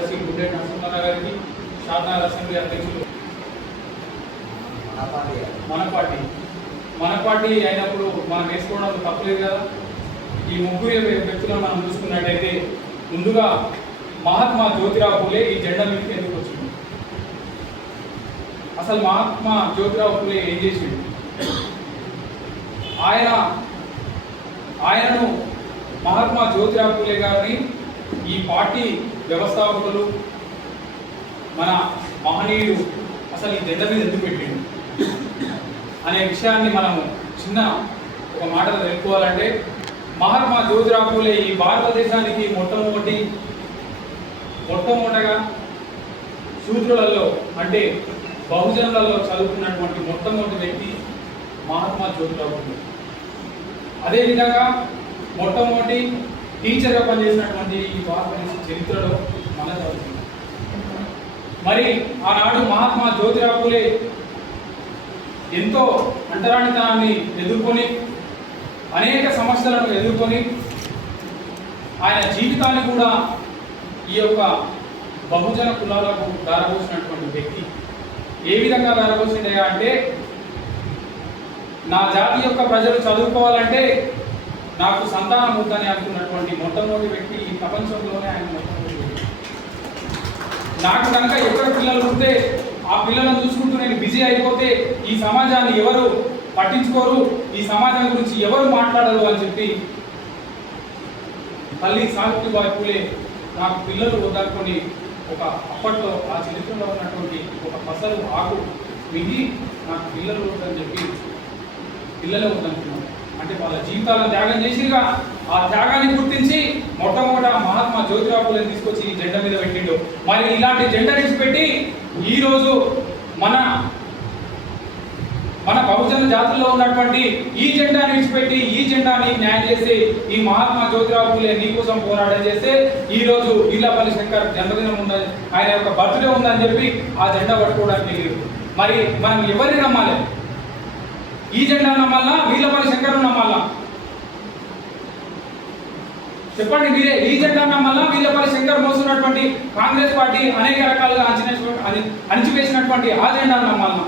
శ్రీ గుడ్డే నరసింహన్న గారికి అసెంబ్లీ అధ్యక్షులు మన పార్టీ మన పార్టీ అయినప్పుడు మనం వేసుకోవడం తప్పలేదు కదా? ఈ ముగ్గురు వ్యక్తులను మనం చూసుకున్నట్టయితే ముందుగా మహాత్మా జ్యోతిరావు పూలే ఈ జెండా మీదకి ఎందుకు వచ్చింది అసలు మహాత్మా జ్యోతిరావు పూలే ఏం చేసిండు? ఆయన ఆయనను మహాత్మా జ్యోతిరావు పూలే గారిని ఈ పార్టీ వ్యవస్థాపకులు మన మహనీయుడు అసలు ఈ జెండా మీద ఎందుకు పెట్టిండు? అనే విషయాన్ని మనము చిన్న ఒక మాటలో తెలుపుకోవాలంటే మహాత్మా జ్యోతిరావు పూలే ఈ భారతదేశానికి మొట్టమొదటి మొట్టమొదటగా శూద్రులలో అంటే బహుజనులలో చదువుకున్నటువంటి మొట్టమొదటి వ్యక్తి మహాత్మా జ్యోతిరావు. పూలే అదేవిధంగా మొట్టమొదటి టీచర్గా పనిచేసినటువంటి ఈ భారతదేశ చరిత్రలో మన మరి ఆనాడు మహాత్మా జ్యోతిరావు పూలే ఎంతో అంటరానితనాన్ని ఎదుర్కొని అనేక సమస్యలను ఎదుర్కొని ఆయన జీవితాన్ని కూడా ఈ యొక్క బహుజన కులాలకు దారబోసినటువంటి వ్యక్తి. ఏ విధంగా దారపోసిండే అంటే నా జాతి యొక్క ప్రజలు చదువుకోవాలంటే నాకు సంతానం ఉందని అనుకున్నటువంటి మొట్టమొదటి వ్యక్తి ఈ ప్రపంచంలోనే ఆయన మొట్టమొదటి నాకు కనుక ఎక్కడ పిల్లలు ఉంటే ఆ పిల్లలను చూసుకుంటూ నేను బిజీ అయిపోతే ఈ సమాజాన్ని ఎవరు పట్టించుకోరు ఈ సమాజం గురించి ఎవరు మాట్లాడరు అని చెప్పి తల్లి సావిత్రిబాయి పూలే నాకు పిల్లలు వద్దనుకొని ఒక అప్పట్లో ఆ చరిత్రలో ఉన్నటువంటి ఒక పసలు ఆకు విని నాకు పిల్లలు వద్దని చెప్పి పిల్లలు వద్దనుకున్నాను అంటే వాళ్ళ జీవితాలను త్యాగం చేసిగా ఆ త్యాగాన్ని గుర్తించి మొట్టమొదట మహాత్మా జ్యోతిరావు తీసుకొచ్చి ఈ జెండా మీద పెట్టిండు. మరి ఇలాంటి జెండా పెట్టి ఈ రోజు మన మన బహుజన జాతుల్లో ఉన్నటువంటి ఈ జెండాని విడిచిపెట్టి ఈ జెండాని న్యాయం చేసి ఈ మహాత్మా జ్యోతిరావు పూలే నీ కోసం పోరాటం చేస్తే ఈ రోజు ఈలపల్లి శంకర్ జన్మదినం ఉందని ఆయన యొక్క బర్త్డే ఉందని చెప్పి ఆ జెండా పట్టుకోవడానికి వెళ్ళారు. మరి మనం ఎవరిని నమ్మాలి? ఈ జెండా నమ్మాలా? వీళ్ళపల్లి శంకరం నమ్మాలా? చెప్పండి మీరే. ఈ జెండా నమ్మాలా? వీళ్ళపల్లి శంకర్ మోస్తున్నటువంటి కాంగ్రెస్ పార్టీ అనేక రకాలుగా అంచనా అణిచివేసినటువంటి ఆ జెండా నమ్మాలా?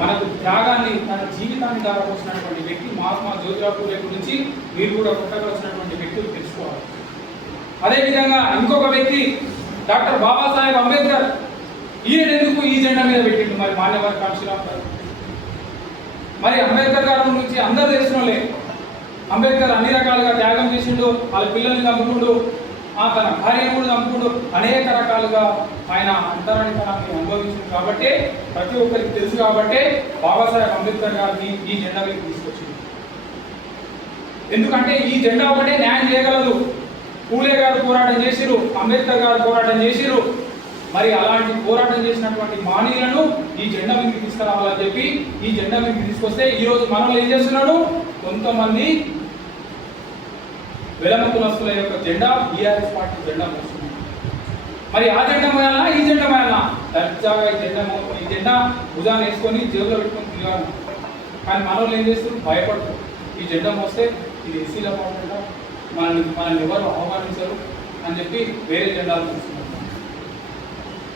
మనకు త్యాగాన్ని తన జీవితాన్ని దారపోసినటువంటి వ్యక్తి మహాత్మా జ్యోతిరావు పూలే గురించి మీరు కూడా కొత్తగా వచ్చినటువంటి వ్యక్తులు తెలుసుకోవాలి. అదేవిధంగా ఇంకొక వ్యక్తి డాక్టర్ బాబాసాహెబ్ అంబేద్కర్. ఈయన ఎందుకు ఈ జెండా మీద పెట్టిండు? మరి మాన్యవర్ కాంశీరామ్ గారు మరి అంబేద్కర్ గారి గురించి అందరు తెలిసిన వాళ్ళే. అంబేద్కర్ అన్ని రకాలుగా త్యాగం చేసిండు వాళ్ళ పిల్లల్ని చంపుకుండు ఆ తన భార్యను కూడా చంపుకుండు అనేక రకాలుగా ఆయన అంతరానితనాన్ని అనుభవించింది కాబట్టి ప్రతి ఒక్కరికి తెలుసు కాబట్టి బాబాసాహెబ్ అంబేద్కర్ గారిని ఈ జెండా మీద తీసుకొచ్చింది ఎందుకంటే ఈ జెండా ఒకటే న్యాయం చేయగలదు. పూలే గారు పోరాటం చేసిరు అంబేద్కర్ గారు పోరాటం చేసిరు మరి అలాంటి పోరాటం చేసినటువంటి మానీయులను ఈ జెండా మీకు తీసుకురావాలని చెప్పి ఈ జెండా మీకు తీసుకొస్తే ఈ రోజు మనం ఏం చేస్తున్నాడు? కొంతమంది వెలమ కులస్తుల యొక్క జెండా బీఆర్ఎస్ పార్టీ జెండా మోస్తున్నారు మరి ఆ జెండా మోయాలా? ఈ జెండా మోయాలా? దర్జాగా ఈ జెండా ఈ జెండా భుజాన్ని వేసుకొని జేబులో పెట్టుకొని తిరగాలి కానీ మనోళ్ళు ఏం చేస్తారు భయపడతారు. ఈ జెండా మోస్తే ఇది ఎస్సీల పార్టీ మనల్ని మనల్ని ఎవరు అవమానించరు అని చెప్పి వేరే జెండాలు చూస్తున్నారు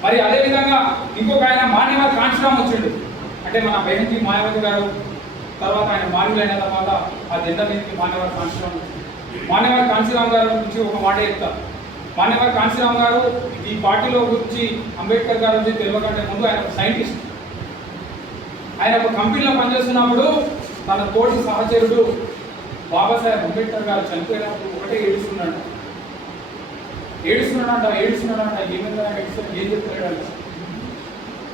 మరి అదేవిధంగా ఇంకొక ఆయన మాన్యవారి కాంచరామ్ వచ్చిండు. అంటే మన బెహంజీ మాయావతి గారు తర్వాత ఆయన మాన్యులైన తర్వాత ఆ జెండా మీదకి మాన్యవారి కాంచరామ్ వచ్చిండు. మాన్యవారి కాంచీరామ్ గారి గురించి ఒక మాట చెప్తా. మాన్యవర్ కాంచీరామ్ గారు ఈ పార్టీలో గురించి అంబేద్కర్ గారి గురించి తెలియకంటే ముందు ఆయన ఒక సైంటిస్ట్. ఆయన ఒక కంపెనీలో పనిచేస్తున్నప్పుడు తన తోటి సహచరుడు బాబాసాహెబ్ అంబేద్కర్ గారు చనిపోయినప్పుడు ఒకటే ఏడుస్తున్నాడు. ఏడుస్తున్నాడంట ఏడుస్తున్నాడంట ఏమైందా ఏడుస్తున్నా ఏం చెప్తలేడంట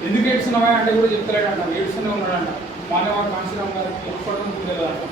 ఎందుకు ఏడుస్తున్నావా అంటే కూడా చెప్తలేడంట ఏడుస్తూనే ఉన్నాడంట. మానవ కాంశీరామ్ గారికి ఒక్కడం తెలియదంట